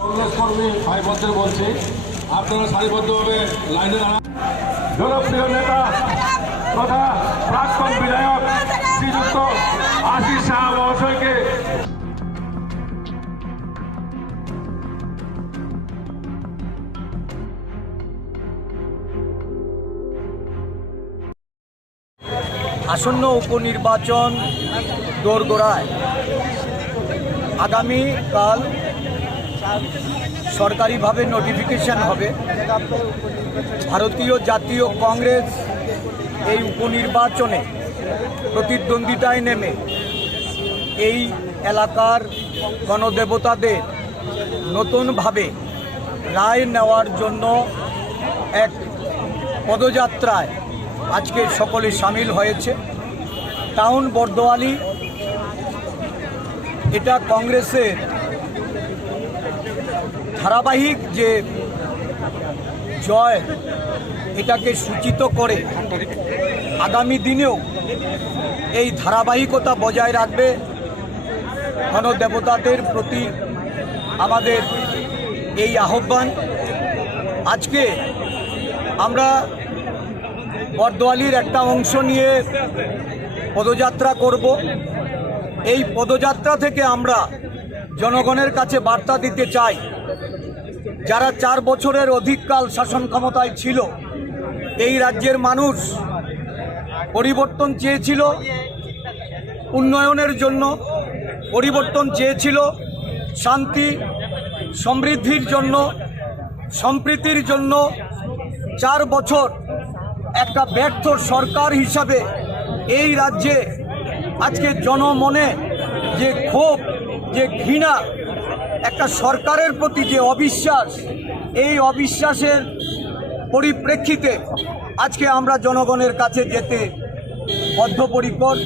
কংগ্রেস কর্মী ভাই বোনদের বলছি, আপনারা সারিবদ্ধভাবে লাইনে দাঁড়ান। জনপ্রিয় নেতা তথা প্রাক্তন বিধায়ক শ্রীযুক্ত আশিস সাহা মহাশয়কে আসন্ন উপনির্বাচন দোরগোড়ায়। আগামীকাল সরকারিভাবে নোটিফিকেশন হবে। ভারতীয় জাতীয় কংগ্রেস এই উপনির্বাচনে প্রতিদ্বন্দ্বিতায় নেমে এই এলাকার গণদেবতাদের নতুনভাবে রায় নেওয়ার জন্য এক পদযাত্রায় আজকে সকলে সামিল হয়েছে। টাউন বর্দোয়ালি এটা কংগ্রেসের ধারাবাহিক যে জয় এটাকে সূচিত করে আগামী দিনেও এই ধারাবাহিকতা বজায় রাখবে। গণদেবতাদের প্রতি আমাদের এই আহ্বান। আজকে আমরা বর্দোয়ালির একটা অংশ নিয়ে পদযাত্রা করব। এই পদযাত্রা থেকে আমরা জনগণের কাছে বার্তা দিতে চাই, যারা 4 বছরের অধিককাল শাসন ক্ষমতায় ছিল, এই রাজ্যের মানুষ পরিবর্তন চেয়েছিল, উন্নয়নের জন্য পরিবর্তন চেয়েছিল, শান্তি সমৃদ্ধির জন্য, সম্প্রীতির জন্য। 4 বছর একটা ব্যর্থ সরকার হিসাবে এই রাজ্যে আজকে জনমনে যে ক্ষোভ, যে ঘৃণা, একটা সরকারের প্রতি যে অবিশ্বাস, এই অবিশ্বাসের পরিপ্রেক্ষিতে আজকে আমরা জনগণের কাছে যেতে বদ্ধপরিকর।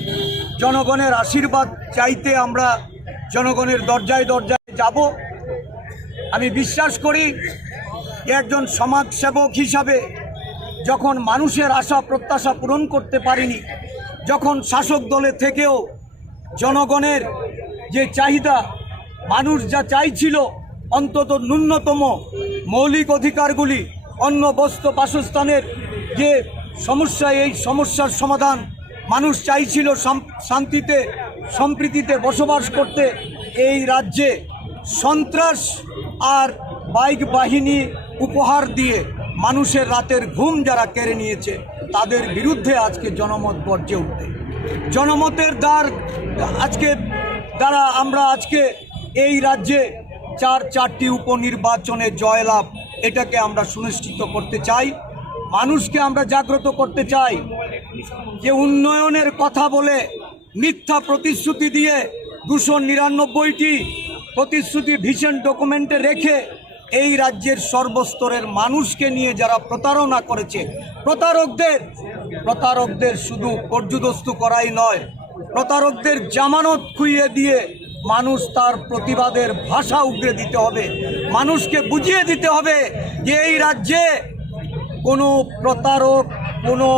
জনগণের আশীর্বাদ চাইতে আমরা জনগণের দরজায় দরজায় যাব। আমি বিশ্বাস করি একজন সমাজসেবক হিসাবে যখন মানুষের আশা প্রত্যাশা পূরণ করতে পারিনি, যখন শাসক দলে থেকেও জনগণের যে চাহিদা, মানুষ যা চাইছিল অন্তত ন্যূনতম মৌলিক অধিকারগুলি, অন্ন বস্ত্র বাসস্থানের যে সমস্যা, এই সমস্যার সমাধান মানুষ চাইছিল, শান্তিতে সম্প্রীতিতে বসবাস করতে। এই রাজ্যে সন্ত্রাস আর বাইক বাহিনী উপহার দিয়ে মানুষের রাতের ঘুম যারা কেড়ে নিয়েছে, তাদের বিরুদ্ধে আজকে জনমত গর্জে উঠবে। জনমতের দ্বারা আমরা আজকে এই রাজ্যে 4টি উপনির্বাচনে জয়লাভ, এটাকে আমরা সুনিশ্চিত করতে চাই। মানুষকে আমরা জাগ্রত করতে চাই যে উন্নয়নের কথা বলে মিথ্যা প্রতিশ্রুতি দিয়ে 299টি প্রতিশ্রুতি ভিশন ডকুমেন্টে রেখে এই রাজ্যের সর্বস্তরের মানুষকে নিয়ে যারা প্রতারণা করেছে, প্রতারকদের শুধু পর্যুদস্তু করাই নয়, প্রতারকদের জামানত খুইয়ে দিয়ে মানুষ তার প্রতিবাদের ভাষা উগরে দিতে হবে। মানুষকে বুঝিয়ে দিতে হবে যে এই রাজ্যে কোনো প্রতারক, কোনো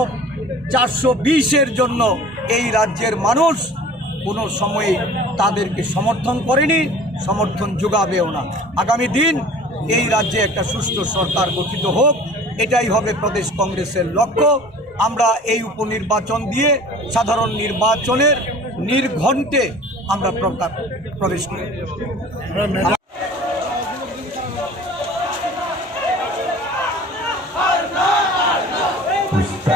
420-এর জন্য এই রাজ্যের মানুষ কোনো সময়ে তাদেরকে সমর্থন করেনি, সমর্থন যোগাবেও না। আগামী দিন এই রাজ্যে একটা সুষ্ঠু সরকার গঠিত হোক, এটাই হবে প্রদেশ কংগ্রেসের লক্ষ্য। আমরা এই উপনির্বাচন দিয়ে সাধারণ নির্বাচনের নির্ঘণ্টে আমরা প্রবেশ করি। पुष्पा